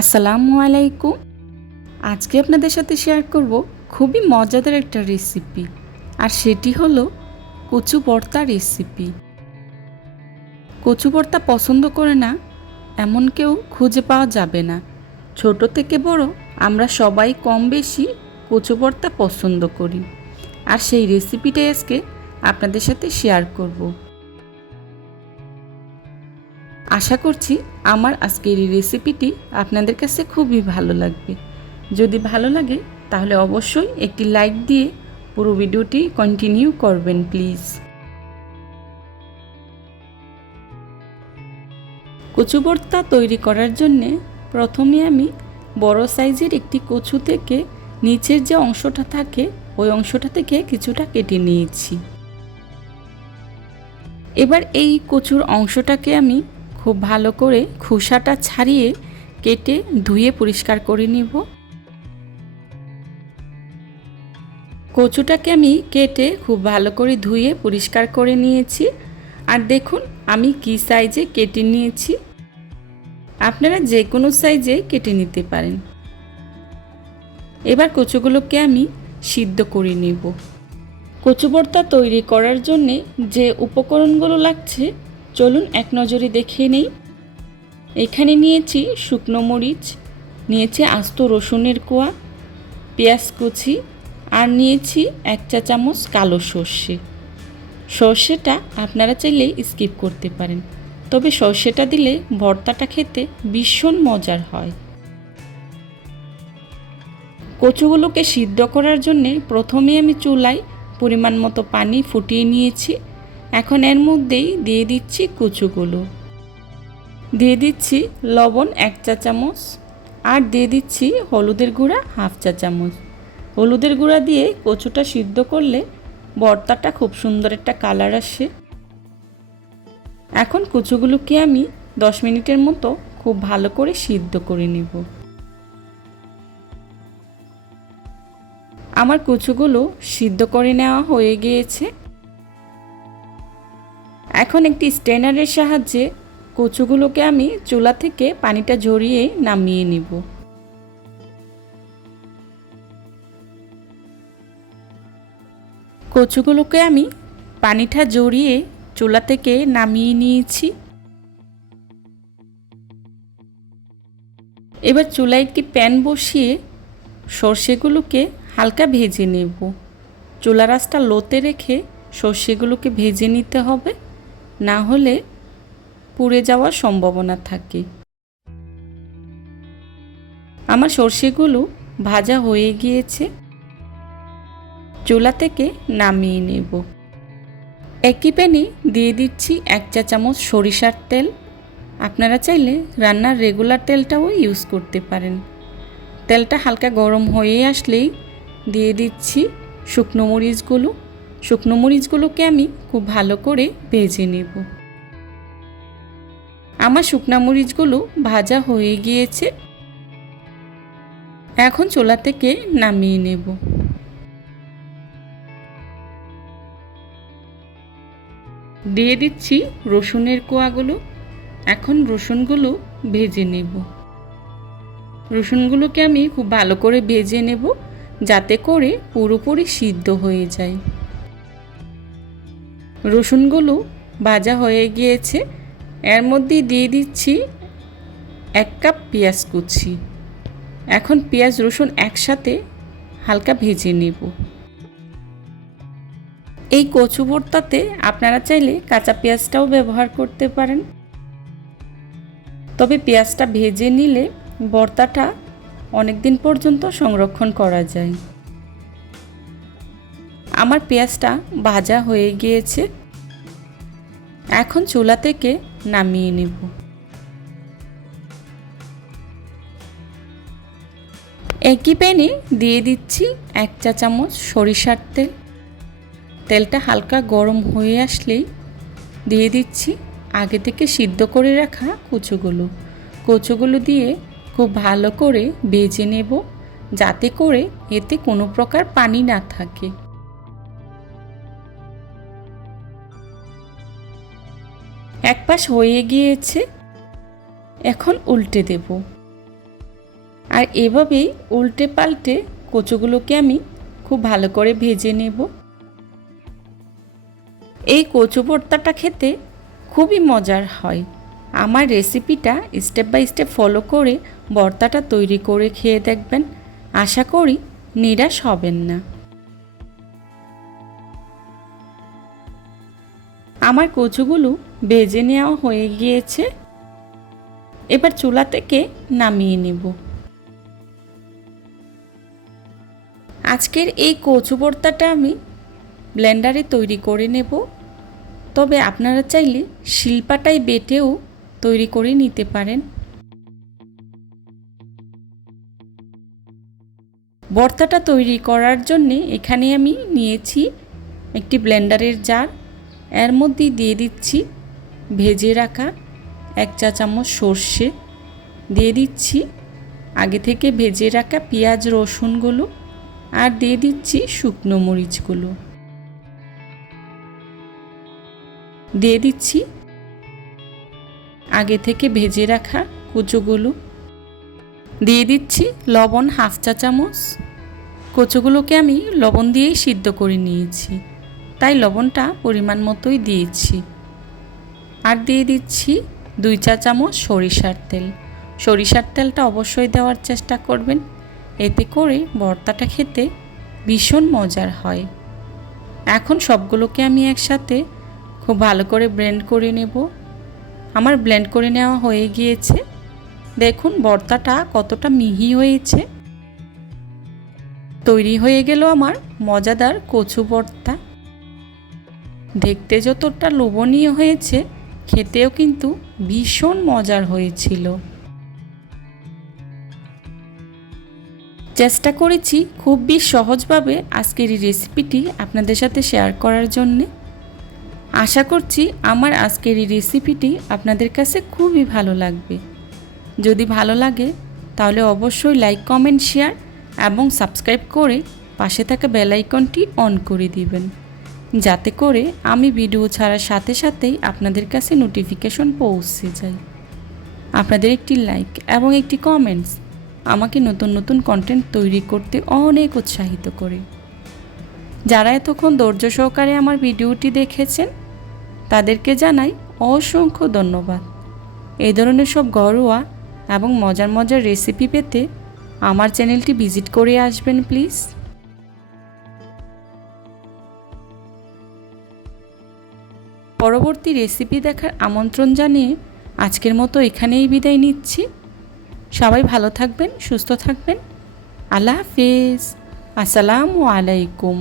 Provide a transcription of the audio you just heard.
আসসালামু আলাইকুম। আজকে আপনাদের সাথে শেয়ার করব খুবই মজাদার একটা রেসিপি আর সেটি হলো কচু ভর্তা রেসিপি কচু ভর্তা পছন্দ করে না, এমন কেউ খুঁজে পাওয়া যাবে না। ছোট থেকে বড় আমরা সবাই কম বেশি কচু ভর্তা পছন্দ করি। আর সেই রেসিপিটাই আজকে আপনাদের সাথে শেয়ার করব। আশা করছি আমার আজকের এই রেসিপিটি আপনাদের কাছে খুবই ভালো লাগবে। যদি ভালো লাগে, তাহলে অবশ্যই একটি লাইক দিয়ে পুরো ভিডিওটি কন্টিনিউ করবেন প্লিজ কচু ভর্তা তৈরি করার জন্যে প্রথমে আমি বড় সাইজের একটি কচু থেকে নিচের যে অংশটা থাকে, ওই অংশটা থেকে কিছুটা কেটে নিয়েছি। এবার এই কচুর অংশটাকে আমি খুব ভালো করে খোসাটা ছাড়িয়ে কেটে ধুয়ে পরিষ্কার করে নিব। কচুটাকে আমি কেটে খুব ভালো করে ধুয়ে পরিষ্কার করে নিয়েছি। আর দেখুন, আমি কি সাইজে কেটে নিয়েছি। আপনারা যে কোনো সাইজে কেটে নিতে পারেন। এবার কচুগুলোকে আমি সিদ্ধ করে নিব। কচু ভর্তা তৈরি করার জন্যে যে উপকরণগুলো লাগছে চলুন এক নজরে দেখে নেই। এখানে নিয়েছি শুকনো মরিচ, নিয়েছি আস্ত রসুনের কোয়া, পেঁয়াজ কুচি আর নিয়েছি এক চা চামচ কালো সর্ষে। সর্ষেটা আপনারা চাইলেই স্কিপ করতে পারেন, তবে সর্ষেটা দিলে ভর্তাটা খেতে ভীষণ মজার হয়। কচুগুলোকে সিদ্ধ করার জন্যে প্রথমে আমি চুলায় পরিমাণ মতো পানি ফুটিয়ে নিয়েছি। এখন এর মধ্যেই দিয়ে দিচ্ছি কুচুগুলো। দিয়ে দিচ্ছি লবণ এক চা চামচ আর দিয়ে দিচ্ছি হলুদের গুঁড়া হাফ চা চামচ। হলুদের গুঁড়া দিয়ে কচুটা সিদ্ধ করলে ভর্তাটা খুব সুন্দর একটা কালার আসে। এখন কুচুগুলোকে আমি দশ মিনিটের মতো খুব ভালো করে সিদ্ধ করে নেব। আমার কুচুগুলো সিদ্ধ করে নেওয়া হয়ে গিয়েছে। এখন একটি স্টেনারের সাহায্যে কচুগুলোকে আমি চুলা থেকে পানিটা ঝরিয়ে নামিয়ে নিব। কচুগুলোকে আমি পানিটা জড়িয়ে চুলা থেকে নামিয়ে নিয়েছি। এবার চুলায় একটি প্যান বসিয়ে সর্ষেগুলোকে হালকা ভেজে নেব। চুলা রাসটা লোতে রেখে সর্ষেগুলোকে ভেজে নিতে হবে। না হলে পুড়ে যাওয়ার সম্ভাবনা থাকে। আমার সর্ষেগুলো ভাজা হয়ে গিয়েছে। চুলা থেকে নামিয়ে নেব। একই প্যানে দিয়ে দিচ্ছি এক চা চামচ সরিষার তেল। আপনারা চাইলে রান্নার রেগুলার তেলটাও ইউজ করতে পারেন। তেলটা হালকা গরম হয়ে আসলেই দিয়ে দিচ্ছি শুকনো মরিচগুলো। শুকনো মরিচগুলোকে আমি খুব ভালো করে ভেজে নেব। আমার শুকনা মরিচগুলো ভাজা হয়ে গিয়েছে। এখন চোলা থেকে নামিয়ে নেব। দিয়ে দিচ্ছি রসুনের কোয়াগুলো। এখন রসুনগুলো ভেজে নেব। রসুনগুলোকে আমি খুব ভালো করে ভেজে নেব, যাতে করে পুরোপুরি সিদ্ধ হয়ে যায়। রসুনগুলো ভাজা হয়ে গিয়েছে। এর মধ্যে দিয়ে দিচ্ছি এক কাপ পেঁয়াজ কুচি। এখন পেঁয়াজ, রসুন একসাথে হালকা ভেজে নেব। এই কচু ভর্তাতে আপনারা চাইলে কাঁচা পেঁয়াজটাও ব্যবহার করতে পারেন। তবে পেঁয়াজটা ভেজে নিলে ভর্তাটা অনেক দিন পর্যন্ত সংরক্ষণ করা যায়। আমার পেঁয়াজটা ভাজা হয়ে গিয়েছে। এখন চুলা থেকে নামিয়ে নেব। একই প্যানে দিয়ে দিচ্ছি এক চা চামচ সরিষার তেল। তেলটা হালকা গরম হয়ে আসলেই দিয়ে দিচ্ছি আগে থেকে সিদ্ধ করে রাখা কচুগুলো। কচুগুলো দিয়ে খুব ভালো করে বেজে নেব, যাতে করে এতে কোনো প্রকার পানি না থাকে। এক পাশ হয়ে গিয়েছে, এখন উল্টে দেব। আর এভাবেই উল্টে পাল্টে কচুগুলোকে আমি খুব ভালো করে ভেজে নেব। এই কচু ভর্তাটা খেতে খুবই মজার হয়। আমার রেসিপিটা স্টেপ বাই স্টেপ ফলো করে ভর্তাটা তৈরি করে খেয়ে দেখবেন। আশা করি নিরাশ হবেন না। আমার কচুগুলো ভেজে নেওয়া হয়ে গিয়েছে। এবার চুলা থেকে নামিয়ে নেব। আজকের এই কচু ভর্তাটা আমি ব্লেন্ডারে তৈরি করে নেব। তবে আপনারা চাইলে শিল্পাটাই বেটেও তৈরি করে নিতে পারেন। ভর্তাটা তৈরি করার জন্যে এখানে আমি নিয়েছি একটি ব্লেন্ডারের জার। এর মধ্যে দিয়ে দিচ্ছি ভেজে রাখা এক চা চামচ সর্ষে। দিয়ে দিচ্ছি আগে থেকে ভেজে রাখা পেঁয়াজ, রসুনগুলো আর দিয়ে দিচ্ছি শুকনো মরিচগুলো। দিয়ে দিচ্ছি আগে থেকে ভেজে রাখা কুচোগুলো। দিয়ে দিচ্ছি লবণ হাফ চা চামচ। কচুগুলোকে আমি লবণ দিয়েই সিদ্ধ করে নিয়েছি। তাই লবণটা পরিমাণ মতোই দিয়েছি। আর দিয়ে দিচ্ছি দুই চা চামচ সরিষার তেল। সরিষার তেলটা অবশ্যই দেওয়ার চেষ্টা করবেন। এতে করে ভর্তাটা খেতে ভীষণ মজার হয়। এখন সবগুলোকে আমি একসাথে খুব ভালো করে ব্লেন্ড করে নেব। আমার ব্লেন্ড করে নেওয়া হয়ে গিয়েছে। দেখুন, ভর্তাটা কতটা মিহি হয়েছে। তৈরি হয়ে গেল আমার মজাদার কচু ভর্তা। দেখতে যতটা লোভনীয় হয়েছে, খেতেও কিন্তু ভীষণ মজার হয়েছিল। চেষ্টা করেছি খুব খুবই সহজভাবে আজকের এই রেসিপিটি আপনাদের সাথে শেয়ার করার জন্যে। আশা করছি আমার আজকের এই রেসিপিটি আপনাদের কাছে খুবই ভালো লাগবে। যদি ভালো লাগে, তাহলে অবশ্যই লাইক কমেন্ট শেয়ার এবং সাবস্ক্রাইব করে পাশে থাকা বেল আইকনটি অন করে দিবেন। যাতে করে আমি ভিডিও ছাড়ার সাথে সাথেই আপনাদের কাছে নোটিফিকেশন পৌঁছে যায় আপনাদের একটি লাইক এবং একটি কমেন্টস আমাকে নতুন নতুন কন্টেন্ট তৈরি করতে অনেক উৎসাহিত করে। যারা এতক্ষণ ধৈর্য সহকারে আমার ভিডিওটি দেখেছেন, তাদেরকে জানাই অসংখ্য ধন্যবাদ। এই ধরনের সব ঘরোয়া এবং মজার মজার রেসিপি পেতে আমার চ্যানেলটি ভিজিট করে আসবেন প্লিজ পরবর্তী রেসিপি দেখার আমন্ত্রণ জানিয়ে আজকের মতো এখানেই বিদায় নিচ্ছি। সবাই ভালো থাকবেন, সুস্থ থাকবেন। আল্লাহ হাফিজ। আসসালামু আলাইকুম।